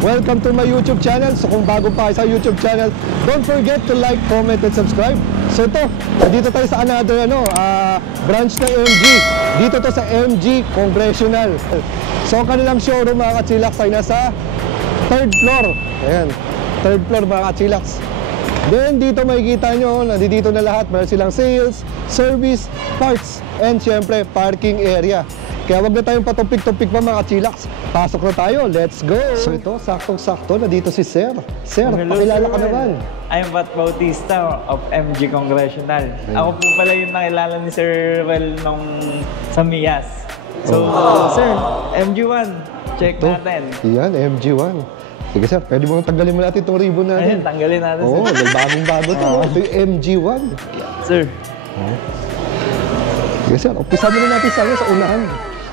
Welcome to my YouTube channel. So kung bago pa kayo sa YouTube channel, don't forget to like, comment, and subscribe. So ito, dito tayo sa another branch ng MG. Dito to sa MG Congressional. So kanilang showroom mga kachilax ay nasa 3rd floor. Ayan, 3rd floor mga kachilax. Then dito makikita nyo, nandito na lahat. Meron silang sales, service, parts, and syempre parking area. Kaya wag na tayong patupik-tupik pa mga chillax. Pasok na tayo, let's go! So ito, saktong-sakto na dito si Sir. Sir, hello, pakilala sir. ka naman. I'm Pat Bautista of MG Congressional. Ako po pala yung nakilala ni Sir Well nung sa Mias. So, Sir, MG1, check natin. Yan, MG1. Sige sir, pwede mo tanggalin mo natin itong ribbon natin. Ayun, tanggalin natin. Oo, bagong-bago ito. Ito yung MG1. Sir. Sige sir, umpisa mo na natin sa unahan.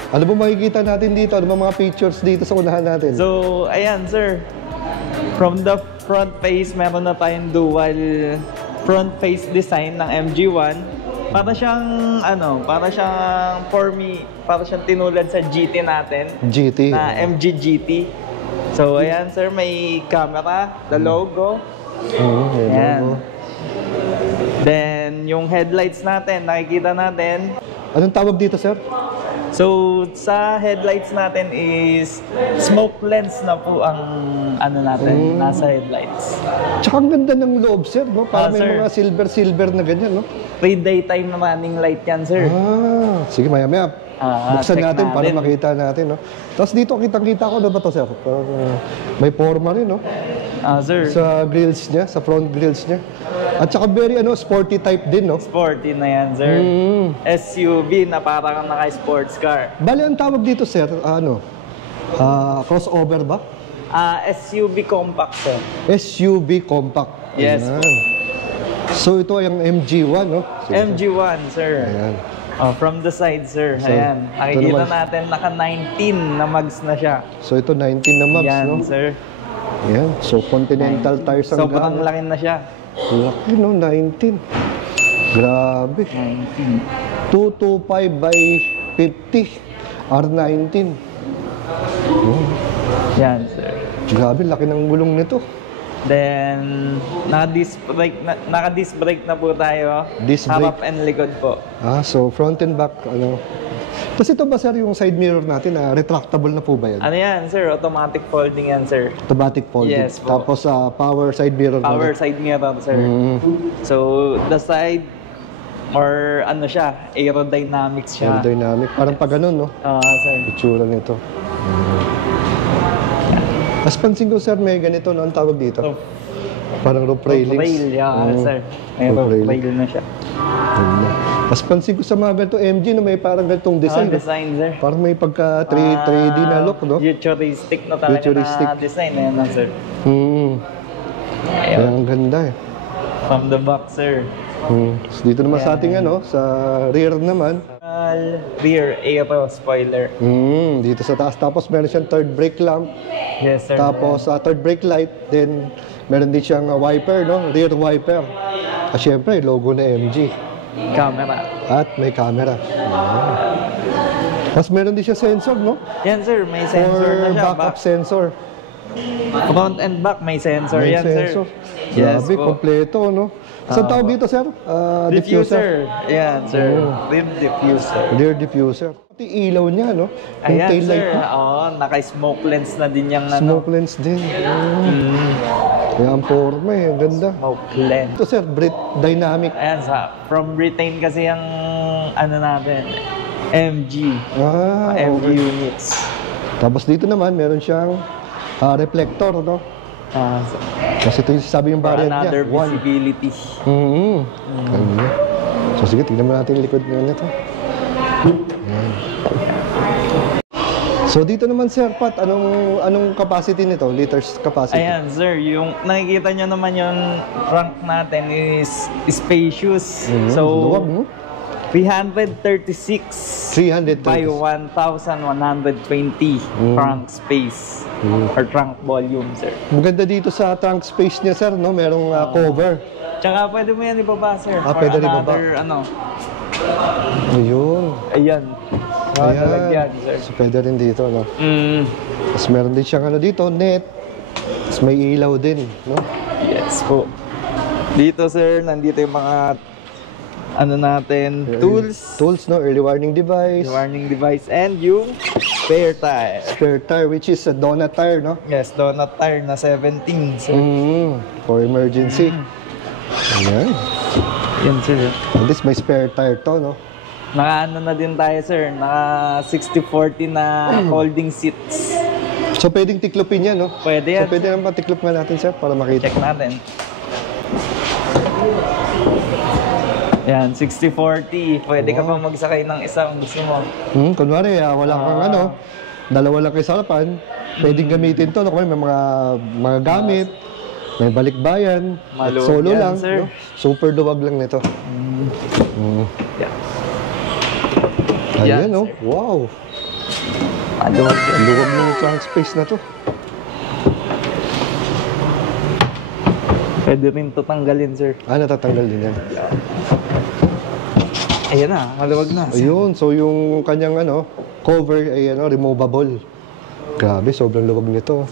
Ano ba makikita natin dito? Ano ba mga features dito sa unahan natin? So, ayan sir. From the front face, meron na tayong dual front face design ng MG1. Para siyang, para siyang, for me, para siyang tinulad sa GT natin. GT. Na MG GT. So, ayan sir, may camera, the logo. Ayan. Then, yung headlights natin, nakikita natin. Anong tawag dito sir? So, sa headlights natin is smoke lens na po ang nasa headlights. Tsaka ang ganda ng loob sir, no? Para may sir, mga silver na ganyan, no? Pre-daytime na running light yan sir. Sige maya-maya. Buksan natin para makita natin, no? Tapos dito kitang-kita ko na ba to sir? Parang may forma rin, no? Sir. Sa grills niya, sa front grills niya. At saka very sporty type din, no? Sporty na yan sir. SUV na parang naka-sports car. Bale, ang tawag dito sir, crossover ba? SUV compact sir. SUV compact. Yes. So ito ay ang MG1, no? MG1 sir. Ayan. From the side sir. So, ayan. Nakikita natin naka 19 na mags na siya. So ito 19 na mags, yan, no? Yan sir. Ayan. So Continental tires ang sobrang laki na siya. Laki, no? 19. Grabe. 19. 225 by 50 R19. Yan sir. Grabe, laki ng gulong nito. Then, naka-disc brake na po tayo. Disc harap brake. and likod po. So front and back, Tapos ito ba sir, yung side mirror natin, retractable na po ba yan? Ano yan sir? Automatic folding yan sir. Automatic folding. Yes po. Tapos power side mirror. Power side mirror sir. So, the side, or siya, aerodynamics siya. Aerodynamic. Parang pa ganun, no? Sir. Itsura nito. As pansin ko sir, may ganito, no? Ang tawag dito? Parang roof railings. Roof rail, sir. May roof rail na siya. As pansin ko sa mga ganito MG, no? May parang ganitong design. Design, sir. Parang may pagka 3D na look, no? Futuristic na talaga na design. Ayan lang, sir. Kaya ang ganda, From the back, sir. So, dito naman sa ating sa rear naman. Rear aero spoiler. Dito sa taas. Tapos meron siyang third brake lamp. Yes, sir. Tapos third brake light. Then meron din siyang wiper, no? Rear wiper. At syempre, logo na MG. Camera. At may camera. Tapos meron din siya sensor, no? Yan, sir. May sensor na siya. Backup sensor. Front and back may sensor. May yan, sensor. sir. Yes, Grabe, kompleto, no? Saan tawag dito, sir? Diffuser. Yan, sir. Rear diffuser. Rear diffuser. Pati ilaw niya, no? Yung Ayan, tail light sir. niya. Naka-smoke lens na din yung Smoke lens din. Kaya ang forma ang ganda. Smoke lens. Ito sir, dynamic. Ayan, from Britain kasi yung natin, MG. MG okay. units. Tapos dito naman, meron siyang reflector, no? Kasi ito yung sabi yung variant niya. Another visibility. So sige, tignan mo natin yung likod nito. So dito naman sir Pat, anong capacity nito? Liters capacity? Ayan sir, yung nakikita nyo naman yung trunk natin is spacious. So, luwag, no? 336 by 1,120 trunk space or trunk volume, sir. Maganda dito sa trunk space niya, sir, no? Merong cover. Tsaka pwede mo yan ibaba, sir. Pwede rin ibaba. Ayun. Ayan. Ayan, sir. So, pwede rin dito, no? Tapos meron din siyang dito, net. Tapos may ilaw din, no? Yes po. Dito sir, nandito yung mga ano natin, tools, no? Early warning device. warning device, and yung spare tire. Spare tire, which is a donut tire, no? Yes, donut tire na 17 sir. For emergency. Ayan. Yan sir. At least may spare tire to, no? Naka ano na din tayo sir, naka 60-40 na holding seats. So pwedeng tiklopin yan, no? Pwede yan. So pwede naman tiklop nga natin, sir, para makita. Check natin. Yan, 60-40. Pwede ka pang magsakay ng isa kung gusto mo. Kunwari, wala kang ano, dalawa lang kayo sa harapan, pwedeng gamitin to, no? Kung may mga gamit, may balikbayan, at Maluwag solo yan, lang, sir. no? Super duwag lang nito. Yeah. Ayan, Yan, no? sir. Wow! Maluwag yan. Ang luwag ng trunk space na to. Pwede rin to tanggalin sir. Natatanggal din yan. Ayan na, maluwag na. Ayun, so yung kanyang ano, cover ay removable. Grabe, sobrang luwag nito.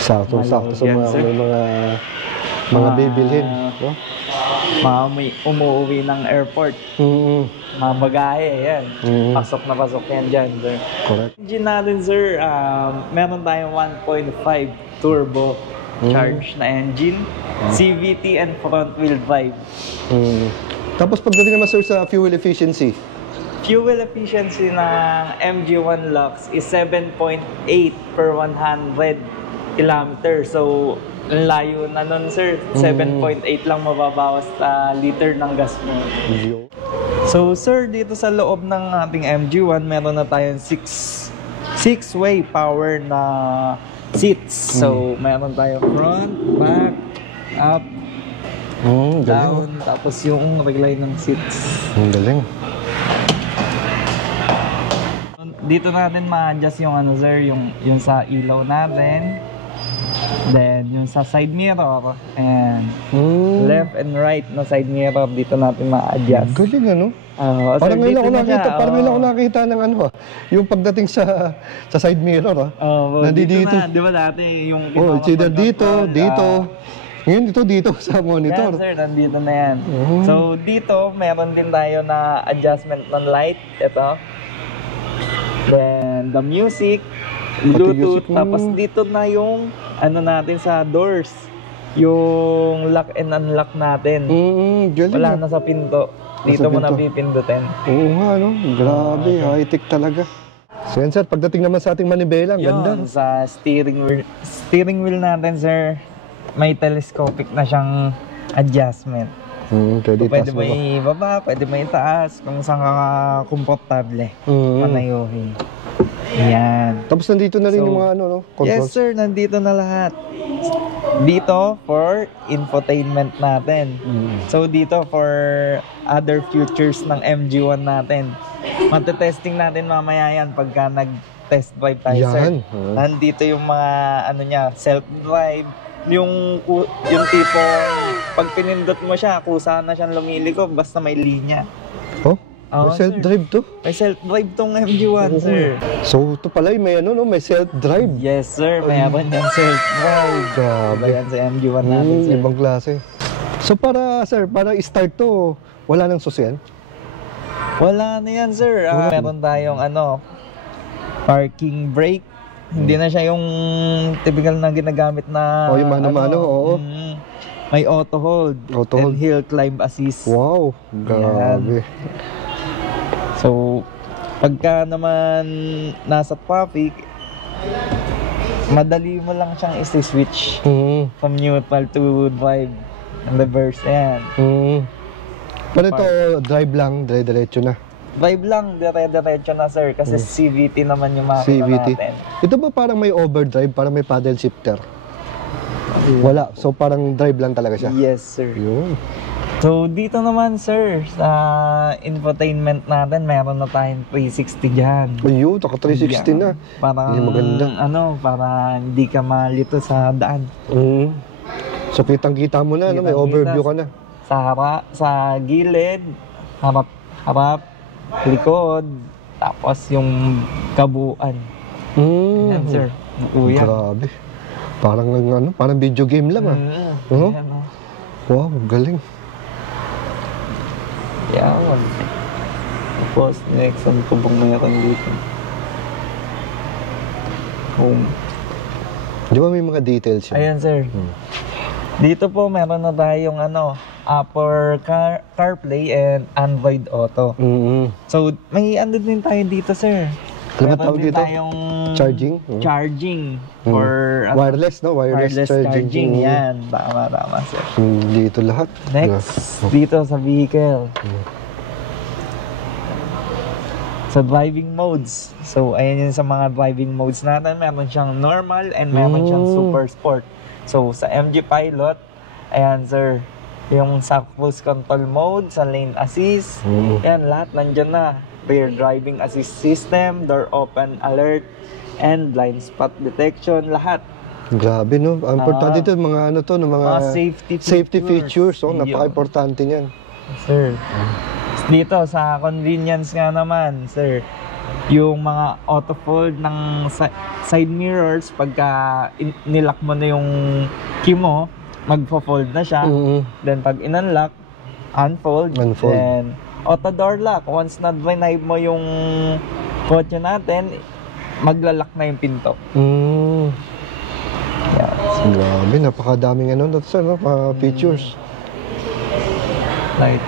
Sakto-sakto sa Maluwag yan, sir. mga bibilhin. No? Mga umuwi ng airport. Mga bagahe, yan. Pasok na pasok yan dyan, sir. Correct. Engine natin, sir, meron tayong 1.5 turbo charge na engine, CVT and front wheel drive. Tapos pagdating naman, sir, sa fuel efficiency. Fuel efficiency ng MG1 Lux is 7.8 per 100 kilometer. So, ang layo na nun, sir. 7.8 lang mababawas sa liter ng gas mo. So, sir, dito sa loob ng ating MG1, meron na tayong 6-way power na seats. So, meron tayong front, back, up, down, tapos yung recline ng seats. Ang galing. Dito natin ma-adjust yung ano, sir, yung sa ilaw natin. Then, yung sa side mirror, and left and right na side mirror, dito natin ma-adjust. Galing, ano? Parang ngayon ako nakita ng ano, yung pagdating sa side mirror, dito na, di ba dati yung it's either dito. Ngayon dito sa monitor. Yan, sir, nandito na yan. So, dito, meron din tayo na adjustment ng light. Ito. Then, the music, Bluetooth, tapos dito na yung ano natin sa doors. Yung lock and unlock natin. Galing. Wala na sa pinto. Dito mo na pipindutin. Oo nga, no? Grabe, high-tech talaga. So yan, sir, pagdating naman sa ating manibela, ang ganda. Yun, sa steering wheel natin, sir, may telescopic na siyang adjustment. Pwede mo ibaba, pwede mo itaas, kung saan ka komportable. Manayuhin. Yan. Tapos nandito na rin yung mga controls. Yes, sir, nandito na lahat. Dito for infotainment natin. So dito for other features ng MG1 natin. Matetesting natin mamaya yan pagka nag-test drive tayo, sir. Nandito yung mga ano niya, self-drive, yung tipong pag pinindot mo siya, kusa na siyang lumiliko basta may linya. May self-drive to? May self-drive tong MG1, sir. So, ito pala may may self-drive. Yes, sir. Mayroon yan self-drive. Grabe. Yan sa MG1 natin, sir. Ibang klase. So, para start to, wala nang susiyan? Wala na yan, sir. Meron tayong parking brake. Hindi na siya yung typical na ginagamit na yung mano-mano, oo. May auto hold and hill climb assist. Wow, grabe. So, pagka naman nasa traffic, madali mo lang siyang isi-switch from neutral to drive and reverse. Ayan. Pero ito, drive lang, dire-diretso na. Drive lang, dire-diretso na, sir, kasi CVT naman yung makina natin. Ito ba parang may overdrive, parang may paddle shifter? Wala, so parang drive lang talaga siya? Yes, sir. Yun. So, dito naman, sir, sa infotainment natin, meron na tayong 360 dyan. Ayun, taka 360 na. Parang, maganda. para hindi ka malito sa daan. So, kitang-kita mo na, may overview ka na. Sa gilid, harap, likod, tapos yung kabuuan. Yan, sir. Grabe. Parang ano, parang video game lang ah. Oo. Ayan, oh. Wow, galing. Yawan. Tapos, next, ano po bang mayroon dito? Home. Di ba may mga details yun? Ayan, sir. Dito po, meron na tayong Apple CarPlay and Android Auto. So, may ano din tayo dito, sir. Ano ba Meron tawag din dito? tayong Charging? charging for Wireless, no? Wireless charging. Yan. Tama, sir. Dito lahat. Next, dito sa vehicle. Sa driving modes. So, ayan yun sa mga driving modes natin. Meron siyang normal and meron siyang super sport. So, sa MG Pilot, ayan sir, yung sa cruise control mode, sa lane assist, yan, lahat nandyan na. Rear driving assist system, door open alert, and blind spot detection, lahat. Grabe, no? Ang importante ito, mga ano to, no? Mga safety features. Oh, Yun. napaka-importante niyan. Sir. Dito sa convenience nga naman, sir, yung mga auto fold ng side mirrors, pagka nilock mo na yung key mo, magfo-fold na siya. Then pag in-unlock, unfold. Then auto door lock. Once na drive mo yung kotse natin, maglalak na yung pinto. Yeah. Grabe, napakadaming ano, features. Light.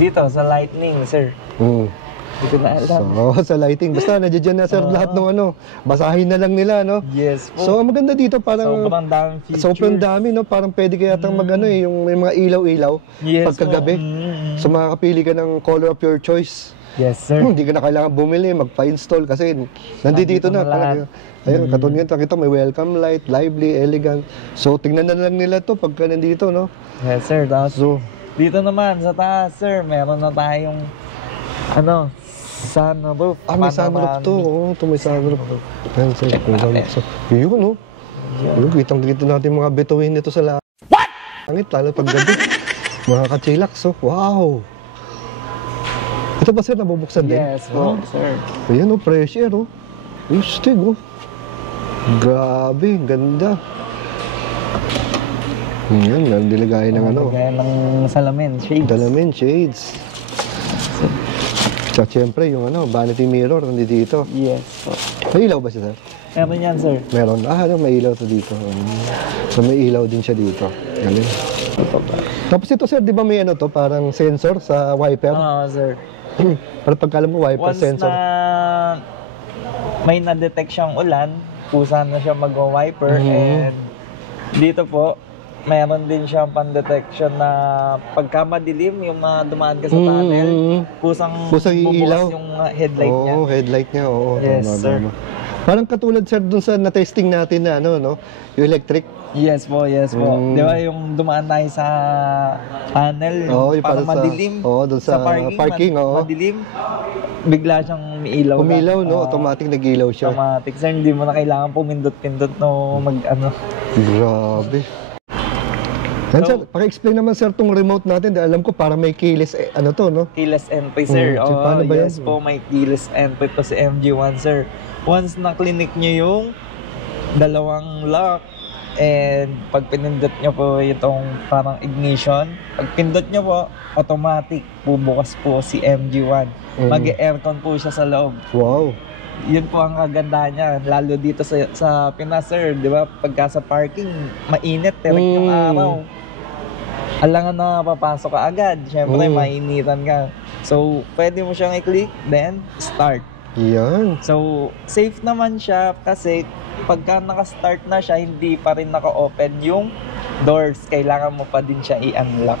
Dito sa lightning, sir. Hindi ko na alam. So, sa lighting. Basta, nandiyan na sir lahat ng ano. Basahin na lang nila, no? Yes po. So, ang maganda dito, parang sobrang daming features. sobrang dami, no? Parang pwede kaya mag ano yung may mga ilaw-ilaw pagkagabi. So, makakapili ka ng color of your choice. Yes, sir. Hindi ka na kailangan bumili, magpa-install kasi nandito na. Ayun, katulad nga, kita may welcome light, lively, elegant. So, tingnan na lang nila to pagka nandito, no? Yes, sir. So, dito naman, sa taas, sir, meron na tayong sunroof. may sunroof to. Oo, ito may sunroof. Ayan, sir. So, yun, no? Yun, kitang-kita natin mga bituin nito sa langit, lalo pag gabi. Mga kachilak, so, wow! Ito ba, sir, nabubuksan din? Yes, po, sir. Ayan, oh, fresh air, oh. Stig, oh. Grabe, ganda. Yan, nandilagay ng ano. Gaya ng salamin, shades. Salamin, shades. So, siyempre, yung ano, vanity mirror, nandito. Yes, po. May ilaw ba siya, sir? Meron yan, sir. Meron. May ilaw to dito. So, may ilaw din siya dito. Galing. Tapos ito, sir, di ba may ano to, parang sensor sa wiper? Oo, sir. Para pagkala mo, wiper Once sensor. na may na-detect siyang ulan, kusa na siya mag-wiper and dito po, meron din siyang pan-detection na pagka madilim, yung mga dumaan ka sa tunnel, kusang ilaw bubukas yung headlight niya. Oo, headlight niya. Oo, Yes, tama, sir. tama. Parang katulad, sir, dun sa na-testing natin na ano, no? Yung electric. Yes po, yes po. Di ba yung dumaan tayo sa tunnel, yung parang madilim. Doon sa parking, madilim. Bigla siyang umiilaw. Umilaw, no? Automatic nag-ilaw siya. Automatic, sir. Hindi mo na kailangan pumindot-pindot no mag-ano. Grabe. Yan, sir, paki-explain naman, sir, tong remote natin. Dahil alam ko, para may keyless, ano to, no? Keyless entry, sir. Paano ba Yes yan? po, may keyless entry po sa MG1, sir. Once na-clinic nyo yung dalawang lock, and pag pinindot nyo po itong parang ignition, pag pindot nyo po, automatic bubukas po si MG1. Mag-aircon po siya sa loob. Wow. Yun po ang kagandahan niya, lalo dito sa Pinas, sir, di ba? Pagka sa parking, mainit, direct yung araw. Alangan na papasok ka agad, syempre mainitan ka. So, pwede mo siyang i-click, then start. Yan. So, safe naman siya kasi pagka naka-start na siya, hindi pa rin naka-open yung doors. Kailangan mo pa din siya i-unlock.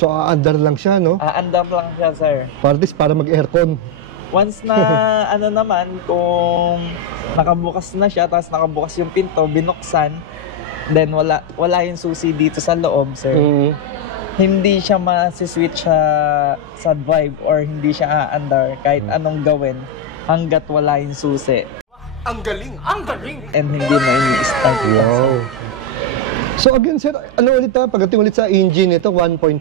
So, aandar lang siya, no? Aandar lang siya, sir. Para mag-aircon. Once na ano naman, kung nakabukas na siya, tapos nakabukas yung pinto, binuksan, then wala yung susi dito sa loob, sir. Hindi siya masiswitch sa drive or hindi siya aandar kahit anong gawin hanggat wala yung susi. Ang galing! Ang galing! And hindi na i-start. Wow. So again sir, ano ulit pagdating ulit sa engine ito, 1.5?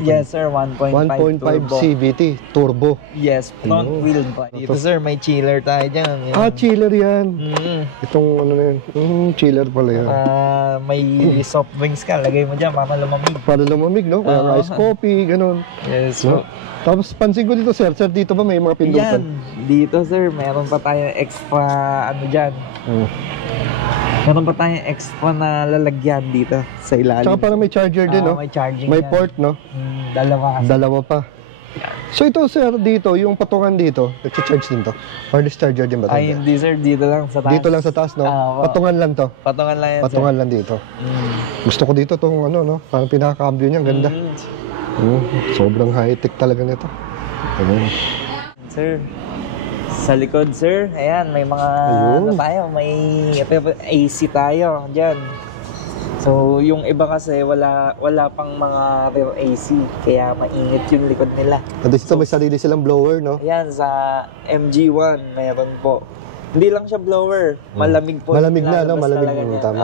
Yes sir, 1.5 1.5 turbo. CVT, turbo. Yes, front Ayun. wheel drive. Dito sir, may chiller tayo dyan. Yan. Chiller yan. Mm. Itong ano na yan, chiller pala yan. May soft drinks ka, lagay mo dyan para lumamig. Para lumamig, no? Kaya ice coffee, ganun. Yes No? Tapos pansin ko dito sir, dito ba may mga pindutan? Yan, dito sir, meron pa tayong extra ano dyan. Meron pa tayong extra na lalagyan dito sa ilalim. Tsaka parang may charger din, no? May charging May yan. port, no? Dalawa kasi. Dalawa pa. So ito sir, dito, yung patungan dito, nag-charge din to? Or charger din ba to? Ay, hindi sir, dito lang sa taas. Dito lang sa taas, no? Patungan lang to? Patungan lang yan Patungan lang dito. Gusto ko dito tong ano, no? Parang pinaka-cambio niya, ganda. Sobrang high-tech talaga nito. Sir, sa likod sir, ayan, may mga ano tayo, may AC tayo dyan. So, yung iba kasi wala pang mga rear AC, kaya mainit yung likod nila. At least may sarili silang blower, no? Ayan, sa MG1, meron po. Hindi lang siya blower, malamig po. Malamig na, no? lalabas Malamig talaga na, niya. tama.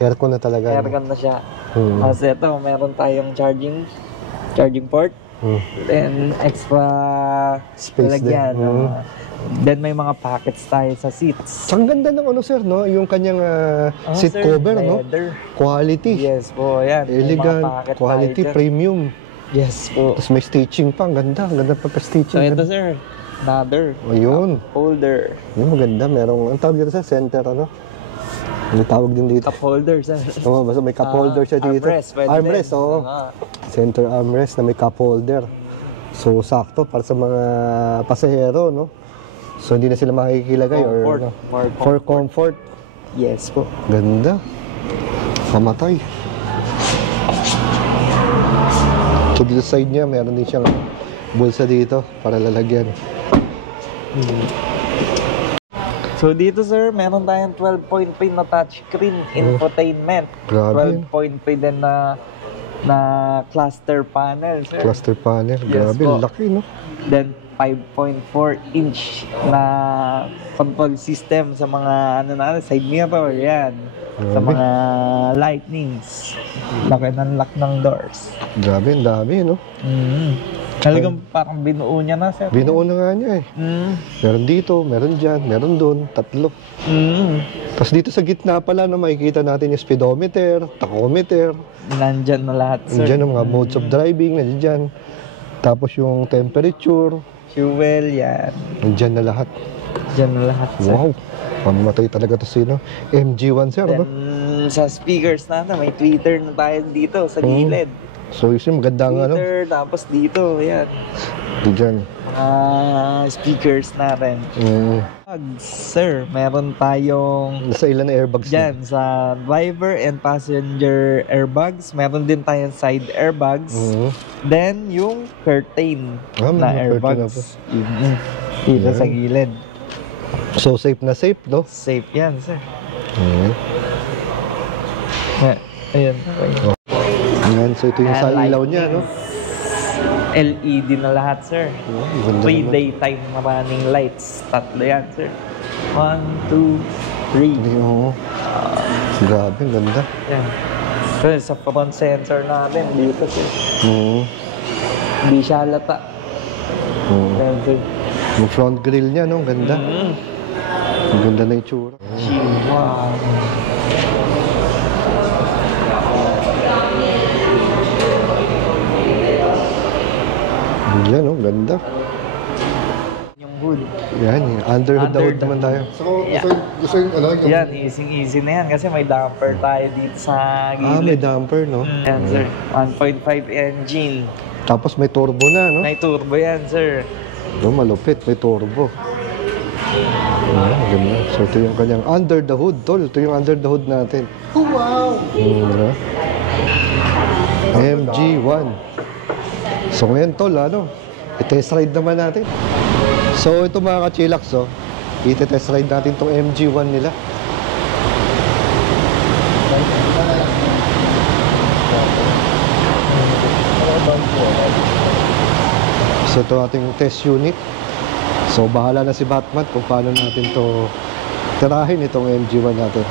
Aircon na talaga. Aircon na siya. Kasi ito, meron tayong charging port. Then, extra Space lalagyan. din. Then, may mga pockets tayo sa seats. Ang ganda ng ano sir, no? Yung kanyang seat sir, cover, no? leather. Quality. Yes po, yan. May mga Elegant, pocket quality, tayo dyan. premium. Yes po. Tapos may stitching pa, ang ganda pagka-stitching. So, ito sir, another Ayun. holder. Yung maganda, merong, ang tawag dito sa center, ano? May tawag din dito. Cup holder sir. Oo, basta may cup holder siya dito. Armrest, pwede Armrest, din. oo. Center armrest na may cup holder. So, sakto para sa mga pasahero, no? So, hindi na sila makikilagay Comfort. or ano, More for comfort. Yes po. Ganda. Pamatay. So, dito side niya, meron din siyang bulsa dito para lalagyan. So dito sir, meron tayong 12.3 na touchscreen infotainment. Grabe. 12.3 din na cluster panel sir. Cluster panel. Yes Grabe, po. laki, no? Then 5.4 inch na control system sa mga ano na side mirror yan. Sa Grabe. mga lightnings. Laki ng lock ng doors. Grabe, ang dami, no? Talagang parang binuo niya na sir. Binuo na nga niya, eh. Meron dito, meron dyan, meron doon, tatlo. Tapos dito sa gitna pala, no, makikita natin yung speedometer, tachometer. Nandyan na lahat sir. Nandiyan ang mga modes of driving, nandiyan dyan. Tapos yung temperature, Fuel yan. nandiyan na lahat. Diyan na lahat sir. Wow, pamatay talaga to sino. MG1 sir, Then, no? sa speakers natin, may tweeter na tayo dito sa gilid. So yung maganda nga, no? Tweeter, tapos dito, yan. Diyan. Speakers natin. Sir, meron tayong Nasa ilan na airbags na? dyan sa driver and passenger airbags. Meron din tayong side airbags. Then, yung curtain Ah, na may curtain na airbags. Dito sa gilid. So safe na safe, no? Safe yan, sir. Ayan. Ayan, so ito yung sa ilaw niya, no? LED na lahat, sir. Ganda 3 naman. daytime running lights. Tatlo yan, sir. 1, 2, 3. Oo. Grabe, ang ganda. Yan. So, sa front sensor natin, dito, sir. Hindi siya halata. Yan, sir. Yung front grille niya, no? Ang ganda. Ang ganda na itsura. Wow. Yan, no? Ganda. Yung hood. Yan, under the hood naman tayo. So, Yeah. gusto yung ano, yung... Yan, easy na yan kasi may damper tayo dito sa May gilid. damper, no? Yan, sir. 1.5 engine. Tapos may turbo na, no? May turbo yan, sir. No, malupit, may turbo. Ganda. So ito yung kanyang under the hood, tol. Ito yung under the hood natin. Oh, wow! MG1. So ngayon, tol, ano? I-test ride naman natin. So ito mga ka-chillax, oh. I-test ride natin itong MG1 nila. So ito ating test unit. So bahala na si Batman kung paano natin to tirahin itong MG1 natin.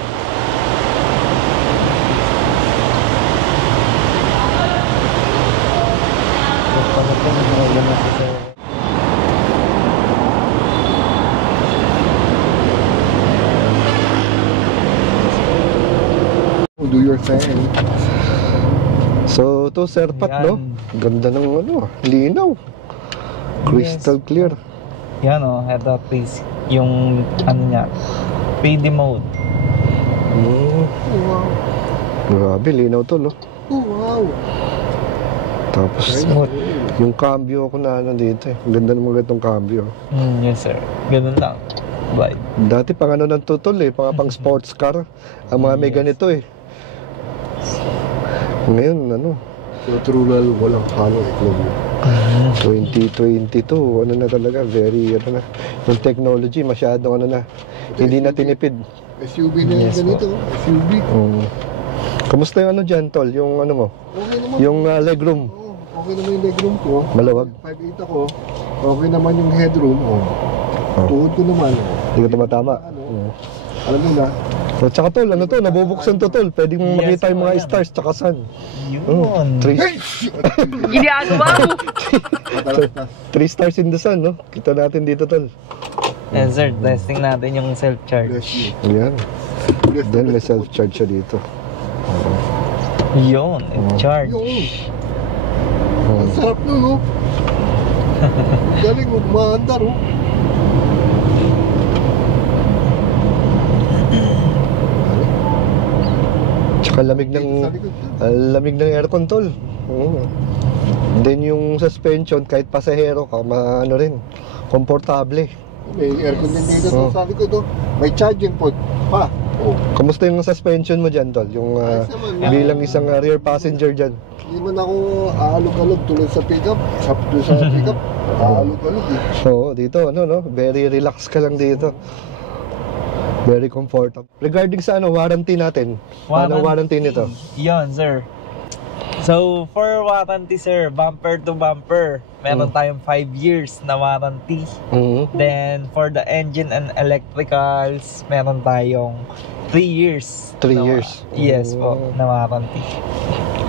Do your thing. So, to Serpat, no? Ganda ng ano, linaw. Crystal clear. Yan o, ito please. Yung ano niya, PD mode. Wow. Grabe, linaw to, no? Wow. Tapos, yung cambio ko na ano dito eh. Ganda naman itong cambio. Yes sir, ganun lang. Bye. Dati pang ano ng tutol eh, pang sports car. Ang mga may ganito eh. Ngayon, ano? So, true lalo, walang halo iklog. 2022, ano na talaga, very, ano na. Yung technology, masyadong ano na. Hindi na tinipid. SUV na yung ganito. SUV. Kamusta yung ano dyan, tol? Yung ano mo? Okay naman. Yung legroom. Okay naman yung legroom ko. Malawag. 5'8" ako. Okay naman yung headroom. Tuhod ko naman. Hindi ka tumatama. Alam mo na. So, tsaka tol, ano to, nabubuksan to tol. Pwede mong makita yung mga stars tsaka sun. Yun. 3 Ginagawa mo! 3 stars in the sun, no? Kita natin dito, tol. Yes sir, testing natin yung self-charge. Ayan. Then may self-charge siya dito. Yun, charge. Ang sarap nun, oh. Galing, maandar, oh. Tsaka lamig ng aircon, tol. Then yung suspension, kahit pasahero ka, ano rin, komportable. May aircon din dito, sabi ko to. May charging port pa. Kamusta yung suspension mo dyan, tol? Yung bilang isang rear passenger dyan. Hindi man ako aalog-alog tulad sa pickup. Sa pickup, aalog-alog eh. Oo, dito, ano, no? Very relax ka lang dito. Very comfortable. Regarding sa ano, warranty natin. Paano warranty nito? Yun, sir. So, for warranty, sir, bumper to bumper, meron tayong 5 years na warranty. Then, for the engine and electricals, meron tayong 3 years. 3 years? Yes po, na warranty.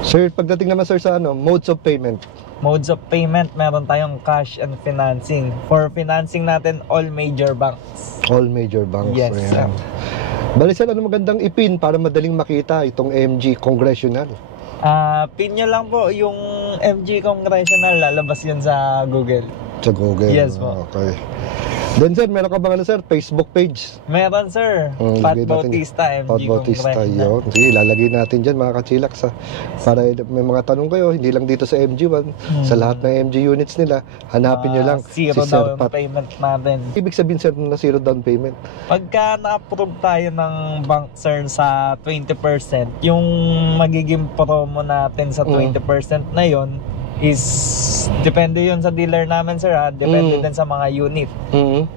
Sir, pagdating naman, sir, sa ano, modes of payment. Modes of payment, meron tayong cash and financing. For financing natin, all major banks. All major banks. Yes, sir. Bali, sir, ano magandang ipin para madaling makita itong MG Congressional? Pin nyo lang po yung MG Congressional, lalabas yun sa Google. Sa Google? Yes po. Okay. Then, sir, meron ka bang ano, sir, Facebook page? Meron, sir. Pat Bautista, MG Pat Bautista, Congressional. yun. Sige, lalagay natin dyan, mga kachilak, para may mga tanong kayo, hindi lang dito sa MG1, sa lahat ng MG units nila, hanapin nyo lang Zero si Sir down Pat. payment natin. Ibig sabihin, sir, na zero down payment? Pagka na-approve tayo ng bank, sir, sa 20%, yung magiging promo natin sa 20% na yon is depende yun sa dealer namin, sir, ha? Depende din sa mga unit.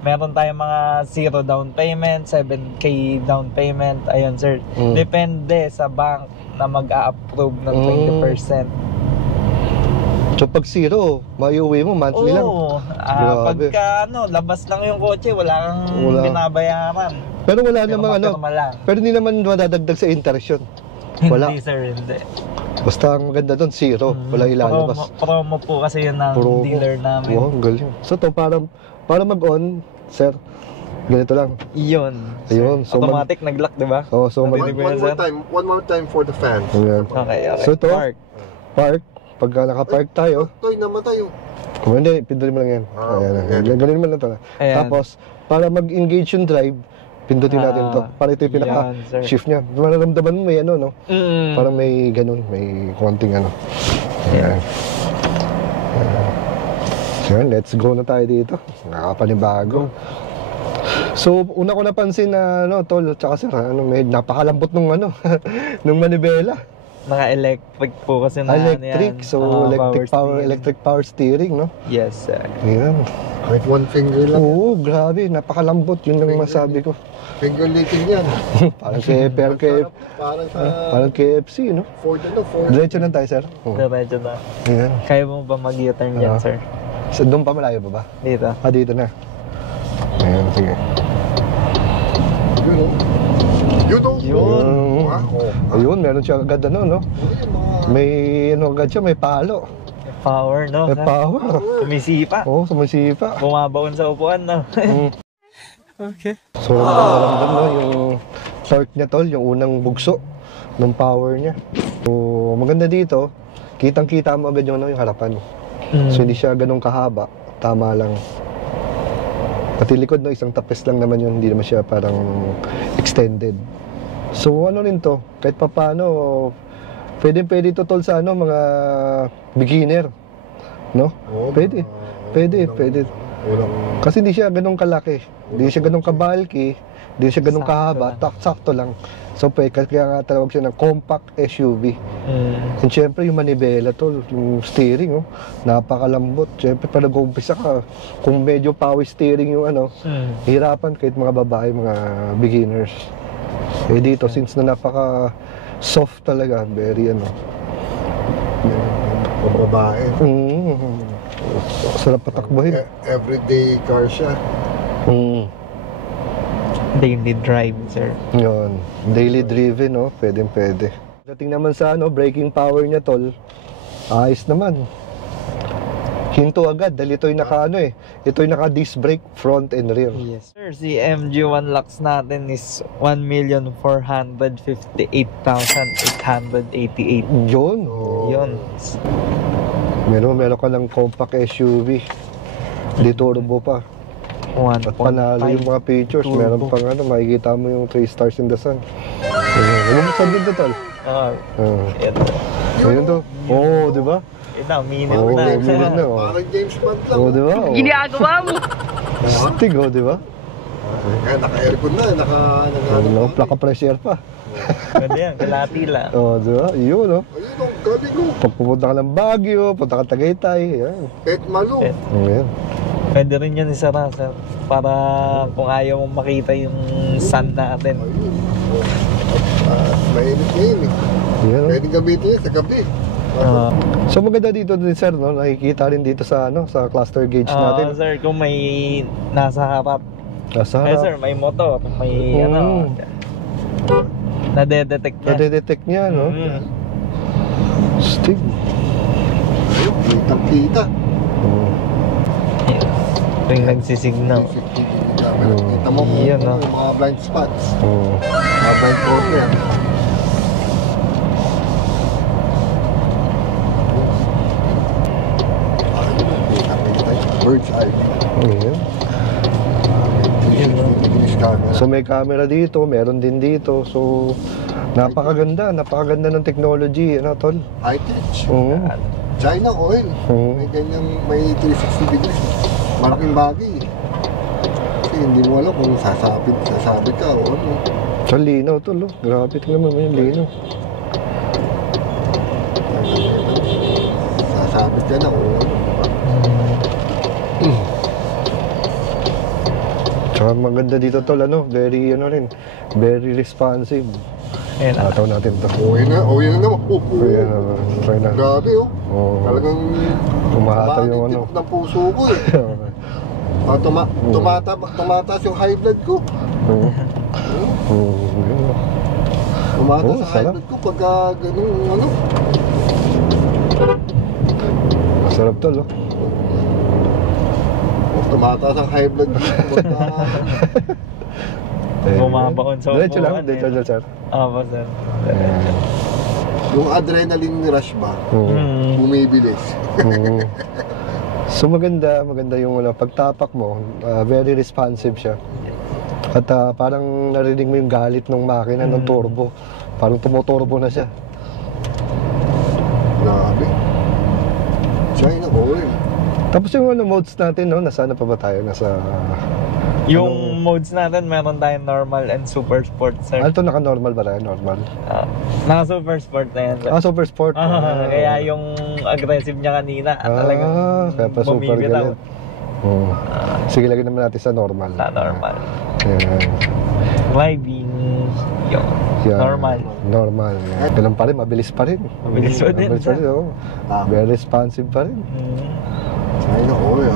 Meron tayong mga 0 down payment, 7K down payment, ayun, sir. Depende sa bank na mag-a-approve ng 20%. So pag zero, maiuwi mo monthly lang. Grabe. Pagka labas lang yung kotse, wala kang binabayaran. Pero wala namang pero hindi naman madadagdag sa interest yun. Wala. Hindi, sir, hindi. Basta ang maganda doon, zero. Wala ilalabas. Promo po kasi yun ng dealer namin. Wow, ang galing. So to, para mag-on, sir, ganito lang. Yun. Ayun. So automatic nag-lock, di ba? Oh, so one more time for the fans. Ayan. Okay. So to, park. Pagka naka-park tayo. Toy, namatay yung. Hindi, pindutin mo lang yan. Ayan. Ganun mo lang ito. Tapos, para mag-engage yung drive, pindutin natin to. Para ito yung pinaka-shift niya. Mararamdaman mo may ano, no? Parang may ganun, may konting ano. Ayan. So, let's go na tayo dito. Nakapanibago. So, una ko napansin na, tol, tsaka sir, may napakalambot nung nung manibela. Naka-electric po kasi na electric, so electric power steering, no? Yes, sir. Ayan. Kahit one finger lang. Oo, grabe, napakalambot, yun lang masabi ko. Finger licking yan. Parang KFC, no? Ford. Diretso na tayo, sir. Diretso na. Ayan. Kaya mo ba mag-U-turn dyan, sir? So, doon pa malayo ba ba? Dito. Dito na. Ayan, sige. Yun. Ayun, meron siya agad no? May agad siya, may palo. May power, no? May power. Sumisipa. Oo, sumisipa. Bumabaon sa upuan, no? Okay. So, nararamdam, no, yung torque niya, tol, yung unang bugso. ng power niya. So, maganda dito, kitang-kita mo agad yung harapan. So, hindi siya ganun kahaba. Tama lang. Pati likod, no, isang tapis lang naman yun. Hindi naman siya parang extended. So, ano rin to, kahit papano, pwede to tol sa mga beginner. No? Pwede. Kasi hindi siya ganun kalaki. Hindi siya ganun kabalki. Hindi siya ganun kahaba. Sakto lang. So, kaya nga tawag siya ng compact SUV. And syempre, yung manibela to, yung steering, oh, napakalambot. Syempre, pag nag-umpisa ka, kung medyo power steering yung hirapan kahit mga babae, mga beginners. Eh dito, since na napaka-soft talaga, very Babae. Sarap patakbuhin. Everyday car siya. Daily drive, sir. Yun. Daily driven, no? Pwede. Dating naman sa braking power niya, tol, ayos naman. Hinto agad dahil ito'y ito'y naka disc brake front and rear. Yes, sir. Si MG1 Lux natin is 1,458,888. Yun. Yun. Meron ka lang compact SUV. Di turbo pa. At panalo yung mga features. turbo. Meron pang makikita mo yung 3 stars in the sun. Lumuksan din to, tol. Ito. Ayun to. Oo, di ba? Ito, minute Oo, na. minute na. Parang James Bond lang. Oo, di ba? Ginagawa mo! Stig, di ba? Kaya naka-aircon na, Plaka pressure pa. Pwede yan, kalati lang. Oo, di ba? Yun, no? Ayun ang galing ko. Pag pupunta ka ng Baguio, punta ka Tagaytay, yan. Pet Malo. Ayan. Pwede rin yan isa na, sir. Para kung ayaw mong makita yung sun natin. Ayun. Mainit ngayon eh. Yan, no? Pwede gamitin yan sa gabi. So maganda dito din, sir, no? Nakikita rin dito sa sa cluster gauge natin. Sir, kung may nasa harap. Nasa Eh, harap. sir, may motor, may nadedetect niya. Nadedetect niya, no? Stig. Ayun, kitang-kita. Ito yung nagsisignal. Kita mo kung Yun, no? yung mga blind spots. Mga blind corner. Bird's eye. Ayan. So may camera dito, meron din dito. So napakaganda ng technology, tol? High-tech. China oil. May ganyang, may 360 degrees. Malaking bagay. Kasi hindi mo alam kung sasabit ka o ano. So linaw, tol, oh. Grabe, tingnan mo yung linaw. Sasabit ka na o ano. Tsaka maganda dito, tol, very, very responsive. Ayan, Nataw natin to. Uwi na naman. Ayan, try na. Grabe oh. Talagang Umahataw yung tibok ng puso ko eh. Tumataas yung high blood ko. Tumataas ang high sarap. blood ko pagka ganun Masarap, tol, oh. Tumataas ang high blood ko pagka bumabaon sa Diretso lang, upuan, diretso eh. lang, sir. Opo, sir. yung adrenaline rush ba, bumibilis. So maganda yung pagtapak mo, very responsive siya. At parang narinig mo yung galit ng makina ng turbo. Parang tumuturbo na siya. Grabe. China oil. Tapos yung modes natin, nasaan na pa ba tayo? Yung modes natin, meron tayong normal and super sport, sir. Ano to, naka-normal ba tayo? Normal? Naka-super sport na yan, sir. Super sport. Kaya yung aggressive niya kanina, talagang kaya pa super bumibitaw. galit. Sige, lagyan naman natin sa normal. Sa normal. Ayan. Driving, yung Yan. normal. Ganun pa rin, mabilis pa rin. Mabilis pa din, Mabilis pa rin, oo. Very responsive pa rin. China oil.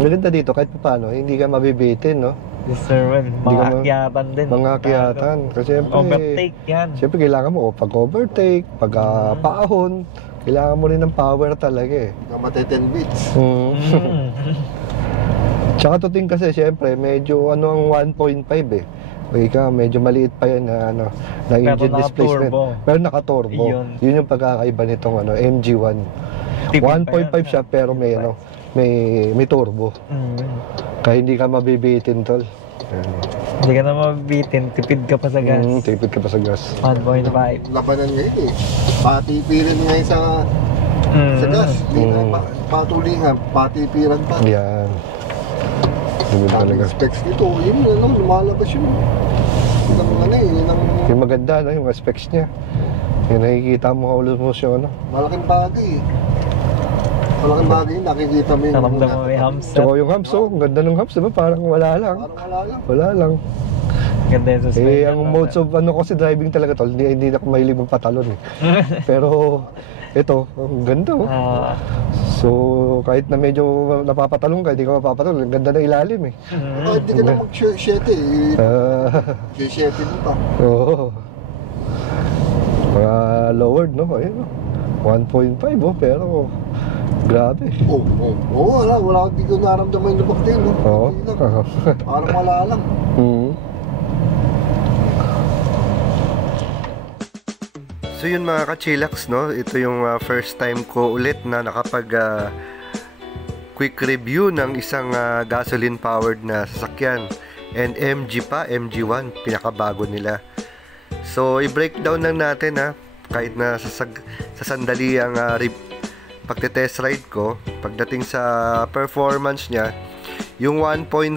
Maganda dito, kahit paano, hindi ka mabibitin, no? Yes, sir, well, mga akyatan din. Mga akyatan. Kasi siyempre, overtake yan. siyempre kailangan mo, pag-overtake, pag-paahon, kailangan mo rin ng power talaga eh. Namatay 10 beats. Tsaka tuting kasi siyempre, medyo ang 1.5 eh. Ika, medyo maliit pa yan na ano, na engine displacement. Pero naka-turbo. Yun yung pagkakaiba nitong ano, MG1. 1.5 siya pero may ano, may turbo. Kaya hindi ka mabibitin, tol. Hindi ka na mabibitin, tipid ka pa sa gas. Tipid ka pa sa gas. 1.5. Labanan ngayon eh. Patipirin ngayon sa gas. Hindi na patulingan, patipiran pa. Yan. Yun talaga. Specs nito, yun lang, lumalabas yun. Yun ang ano eh, yun ang... Yung maganda, no, yung specs niya. Yung nakikita mo ulo mo siya, ano. Malaking bagay eh. Malaking bagay, nakikita mo yung... Naramdam mo may hams. So, yung hams, oh, ang ganda ng hams, diba? Parang wala lang. Wala lang. Ganda yung suspension. Ang modes of ano kasi driving talaga, tol. Hindi na ako mahilig magpatalon eh. Pero, ito, ang ganda, oh. So, kahit na medyo napapatalong ka, hindi ka mapapatalong. Ang ganda na ilalim eh. Hindi ka na mag-shete eh. Shete mo pa. Oo. Mga lowered, no? Ayun, 1.5, oh, pero grabe. Wala. Hindi ko naramdaman yung lubak din, no? Oo. Parang wala lang. So yun mga ka-chillax, no? Ito yung first time ko ulit na nakapag quick review ng isang gasoline powered na sasakyan. And MG pa, MG1, pinakabago nila. So i-breakdown lang natin kahit na sa sandali ang pagte-test ride ko. Pagdating sa performance niya, yung 1.5,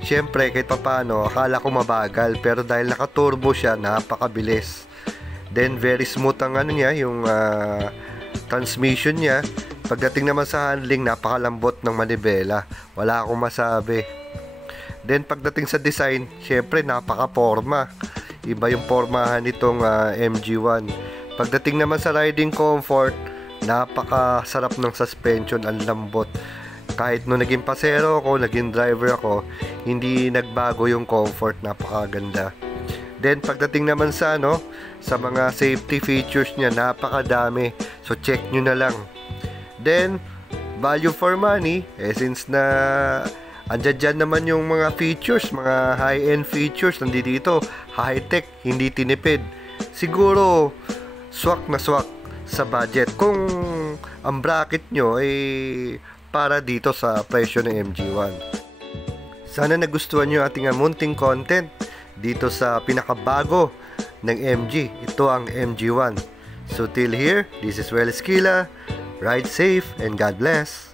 syempre kahit papaano, akala ko mabagal. Pero dahil naka-turbo siya, napakabilis. Then very smooth ang ano niya, yung transmission niya. Pagdating naman sa handling, napakalambot ng manibela. Wala akong masabi. Then pagdating sa design, syempre napaka-forma. Iba yung formahan nitong MG1. Pagdating naman sa riding comfort, napakasarap ng suspension, ang lambot. Kahit nung naging pasero ako, naging driver ako, hindi nagbago yung comfort, napakaganda. Then pagdating naman sa sa mga safety features niya, napakadami. So check nyo na lang. Then value for money, since na andyan naman yung mga features, mga high-end features, nandito, high-tech, hindi tinipid. Siguro swak na swak sa budget kung ang bracket nyo ay para dito sa presyo ng MG1. Sana nagustuhan nyo ating munting content dito sa pinakabago ng MG. Ito ang MG1. So till here, this is Well Esquila. Ride safe and God bless.